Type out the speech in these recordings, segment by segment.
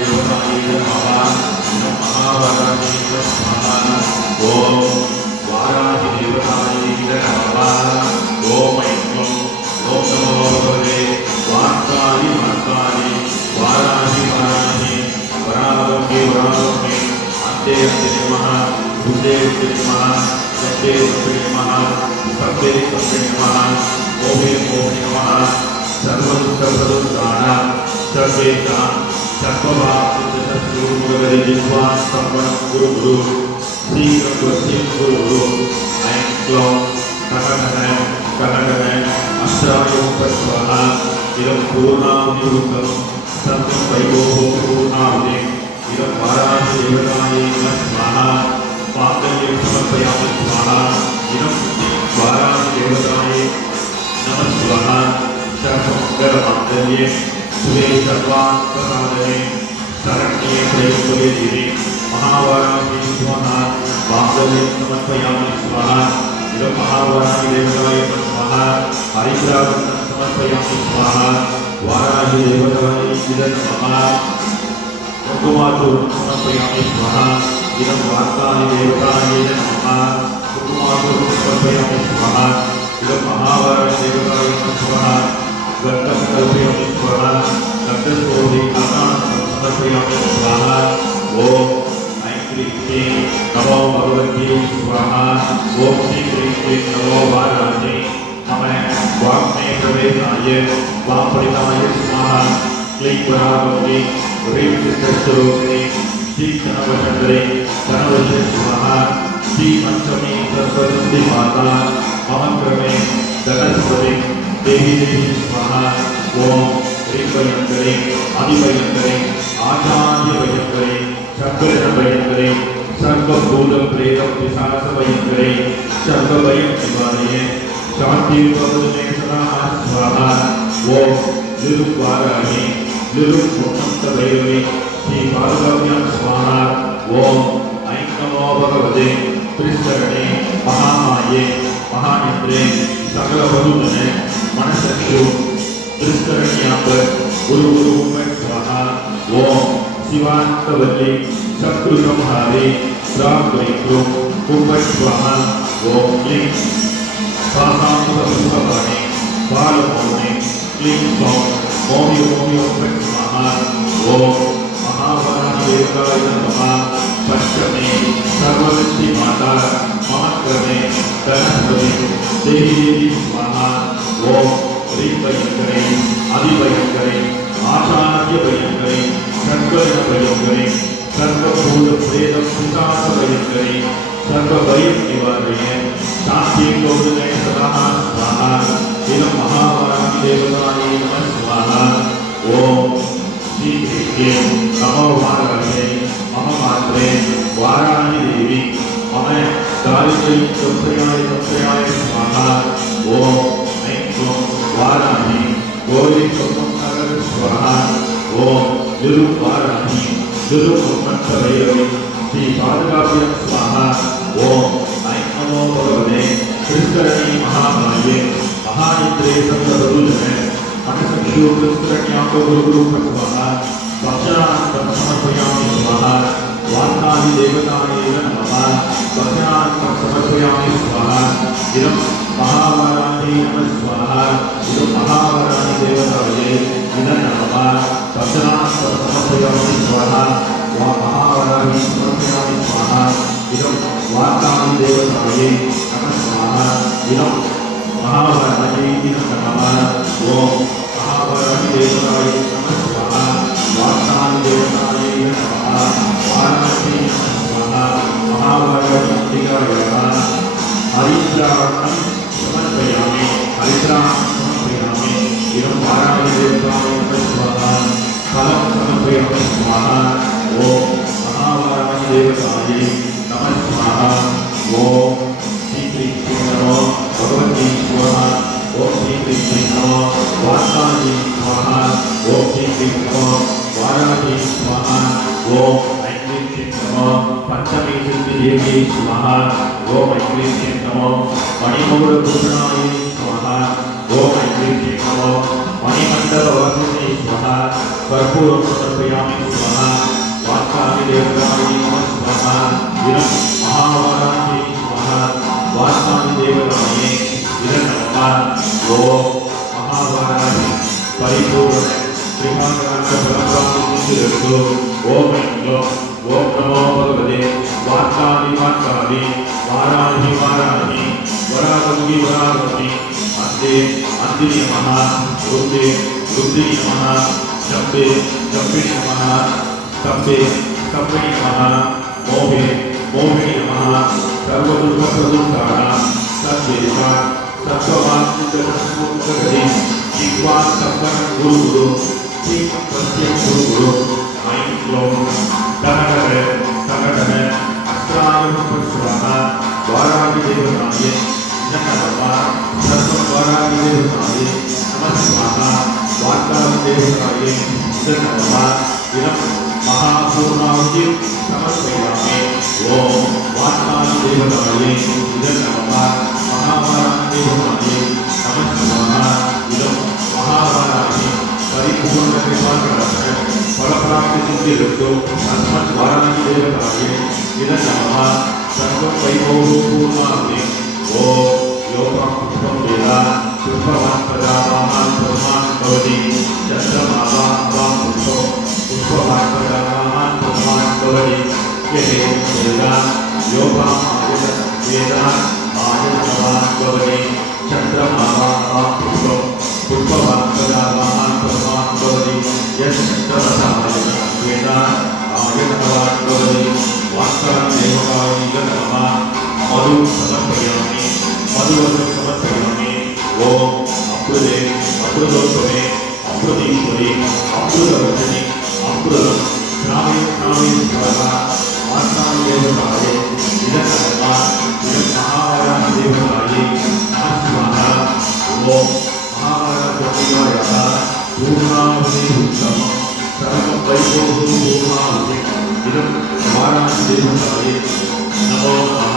देवताय नमः इदं महावाराहि स्वाहा ओम वाराहि देवताय नमः ओम ऐक्यं ओम नमो भगवते वार्ताय वार्ताय वाराहि वाराहि वरावके वरावके अन्ते अन्ते नमः भूते भूते नमः सत्ये सत्ये नमः सत्ये सत्ये नमः ओमे ओमे नमः सर्वदुःखप्रदुःखानां सर्वेषां सर्वभावसिद्धशत्रुमुखगरिजिह्वास्तम्भनं गुरु गुरु शीघ्रकृत्यं गुरु गुरु ऐं क्लौं कटकटं अष्टायुक्तस्वाहा इदं पूर्णाहुतिरुक्तं सत्यं वैभोः पूर्णाहुतिम् इदं वाराहि देवताय स्वाहा पात्रं समर्पयामि स्वाहा इदं वाराहि देवताय नमः स्वाहा सर्वमङ्गलमाङ्गल्ये शिवे सर्वार्थसाधने शरण्ये त्र्यम्बके देवी महावाराहि स्वाहा माङ्गल्यं समर्पयामि स्वाहा इदं महावाराहि देवताय स्वाहा हरिद्रावतं समर्पयामि स्वाहा वाराहि देवताय नमः कुकुमाचूर्णं समर्पयामि स्वाहा इदं वार्ताय देवताय नमः कुकुमाचूर्णं समर्पयामि स्वाहा इदं महावाराहि देवताय स्वाहा गन्धं कल्पयामि स्वाहा गन्धस्तोत्रे समर्पयामि स्वाहा ओम ऐं क्लीं क्लीं नमो भगवते स्वाहा ओम श्री क्लीं क्लीं नमो वाराहि नमः वाग्मे प्रवेशाय वामपरिणाय स्वाहा क्लीं वरावके ह्रीं चित्तस्वरूपिणी श्री चनवचन्द्रे चनवचे स्वाहा श्री पंचमी सरस्वती माता मम क्रमे धनस्वती देवी देवी स्वाहा ओम ह्रीं भयंकरे आदिभयंकरे आचार्यभयंकरे शक्तिभयंकरे सर्वभूत प्रेत पिशाच भयंकरे सर्वभयं निवारये शांति भवतु सदा स्वाहा ओम लुलुवाराहि लुलुमुक्त भैरवी श्री पार्वत्यां स्वाहा ओम ऐं नमो भगवते त्रिशरणे महामाये महानिद्रे सकलवधूजने मनसक्षु त्रिशरण्यां गुरु गुरु स्वाहा ओम शिवान्तवल्ली शत्रुसंहारे रामगुरु कुंभ स्वाहा ओम क्लीं सासामुखभवाने बालमौने क्लीं सौं ओम ओम स्वाहा ओम महावाराहि देवताय नमः पंचमे सर्वशक्ति माता मम क्रमे धनस्वती देवी देवी स्वाहा ओम ह्रीं भयंकरे आदिभयंकरे आचार्यभयंकरे शङ्करभयंकरे सर्वभूत प्रेत पिशाच भयंकरे सर्वभयं निवारये शान्तिं भवतु सदा स्वाहा इदं महावाराहि देवताय नमः स्वाहा ओम श्री क्लीं नमो वाराहि मम मात्रे वाराहि देवी मम दारिद्र्यं संप्रयाय स्वाहा ओम ऐं क्लौं वाराहि गौरी स्वाहा ओम लुलुवाराहि लुलुमुक्त भैरवी श्री पादुकाभ्यां स्वाहा ओम ऐं नमो भगवते त्रिशरणे महामाये महानिद्रे सर्वभूतजने मनसक्षु त्रिशरण्यां गुरु गुरु स्वाहा भक्षणान्तं समर्पयामि स्वाहा वार्ताहि देवताय नमः भक्षणान्तं समर्पयामि स्वाहा इदं महावाराहि नमः स्वाहा इदं महावाराहि देवताय नमः भक्षणान्तं समर्पयामि स्वाहा महावाराहि समर्पयामि स्वाहा इदं वार्ताहि देवताय नमः स्वाहा इदं महावाराहि नमः ओम महावाराहि देवताय नमः स्वाहा वार्ताहि देवताय नमः वाराहि स्वाहा महावाराहि नमः हरिद्रावतं समर्पयामि हरिद्रावतं समर्पयामि इदं वाराहि देवताय नमः स्वाहा फलं समर्पयामि स्वाहा ओम महावाराहि देवताय नमः स्वाहा ओम श्री क्लीं नमो भगवते स्वाहा ओम श्री क्लीं नमो वार्तायै स्वाहा ओम श्री क्लीं नमो वाराहि स्वाहा ओम ऐं क्लीं नमो पंचमी देवी स्वाहा ओम ऐं क्लीं नमो मणिमौलभूषणाय स्वाहा ओम ऐं क्लीं नमो मणिमण्डलवासिने स्वाहा कर्पूरं समर्पयामि स्वाहा इदं महावाराहि स्वाहा वासनानि देवताये इदं नमः ओम महावाराहि परिपूर्ण श्रीमंतराज परब्रह्मनिष्ठो ओम इंद्रो ओम नमो भगवते वासनानि वासनानि वाराहि वाराहि वरावति वरावति अन्ते अन्तिनि नमः रुद्रे रुद्रिनि नमः शब्दे शब्दिनि नमः स्तंभे स्तंभिनि नमः मोहे मोहिनि नमः सर्वदुर्गप्रदुर्गाणां सद्देवा सत्त्ववान् जिह्वा सप्तकं गुरु गुरु तीर्थं प्रत्यं गुरु गुरु ऐं क्लों टनटन टनटन अस्त्रायुधं स्वाहा वाराहि देवताये नमः सर्वं वाराहि देवताये नमः स्वाहा वाराहि देवताये नमः इदं महापूर्णाहुति समर्पयामि ओम वाराहि देवताये नमः महावाराहि देवताये नमः स्वाहा इदं महावाराहि परिपूर्ण कृपाकटाक्ष फलप्राप्ति सिद्धिरस्तु अस्मत् वाराहि देवताये नमः सर्वं वैभवपूर्णाहुति ओम योगं पुष्पं वेदा पुष्पवान् प्रजावान् ब्रह्मान् भवति चन्द्रमावान् पुष्पं पुष्पवान् प्रजावान् ब्रह्मान् भवति यदि वेदा योगं वेदा आयतवान् भवति चन्द्रमावान् पुष्पं पुष्पवान् प्रजावान् ब्रह्मान् भवति यश्चन्द्रमसाय वेदा आयतवान् भवति वाक्कान् देवताय नमः मधु समर्पयामि मधुवत्र समर्पयामि ओम अमृते अमृतोत्तमे अमृतेश्वरी अमृतवर्धिनी अमृतं श्रावे श्रावे स्वाहा वासनानि देवताये इदं नमः इदं महावाराहि देवताये नमः स्वाहा ओम महावाराज्योतिरायः पूर्णाहुति उत्तमं सर्वं वैभवं पूर्णाहुति इदं वाराहि देवताये नमो नमः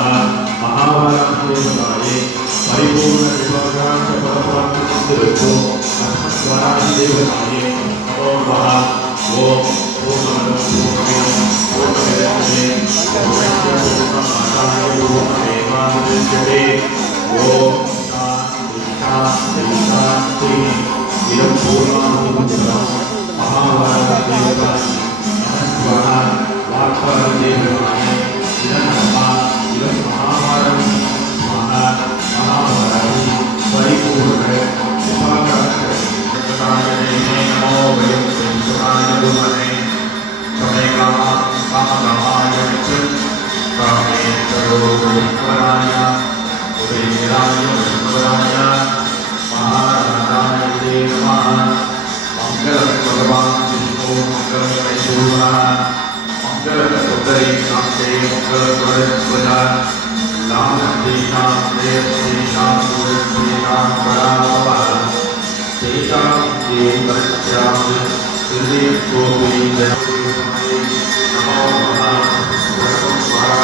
महावाराहि देवताये परिपूर्ण कृपाकटाक्ष फलप्राप्ति सिद्धिरस्तु अस्मत् वाराहि देवताये नमो नमः ओम पूर्णमदं पूर्णमिदं पूर्णमिदच्यते पूर्णस्य पूर्णमादाय पूर्णमेवावशिष्यते ओम शान्ति शान्ति शान्ति इदं पूर्णाहुतिः महावाराहि देवताये नमः स्वाहा वाक्कारि देवताये इदं नमः इदं महावाराहि स्वाहा महावाराहि परिपूर्ण कृपाकटाक्ष नमो वयं संस्कृताय दुमने कामकामाय कामे सर्वोपराय उदयराय वराय महाराजाय ते नमः मंगलं भगवान् विष्णु मंगलं वैष्णवः मंगलं सुंदरीकान्ते मंगलं वरदध्वजा लाभन्तेषां देवतेषां सुरस्तेषां पराभवः तेषां ये करिष्यामि हृदयं कोपि जयते नमो नमः सर्वं स्वाहा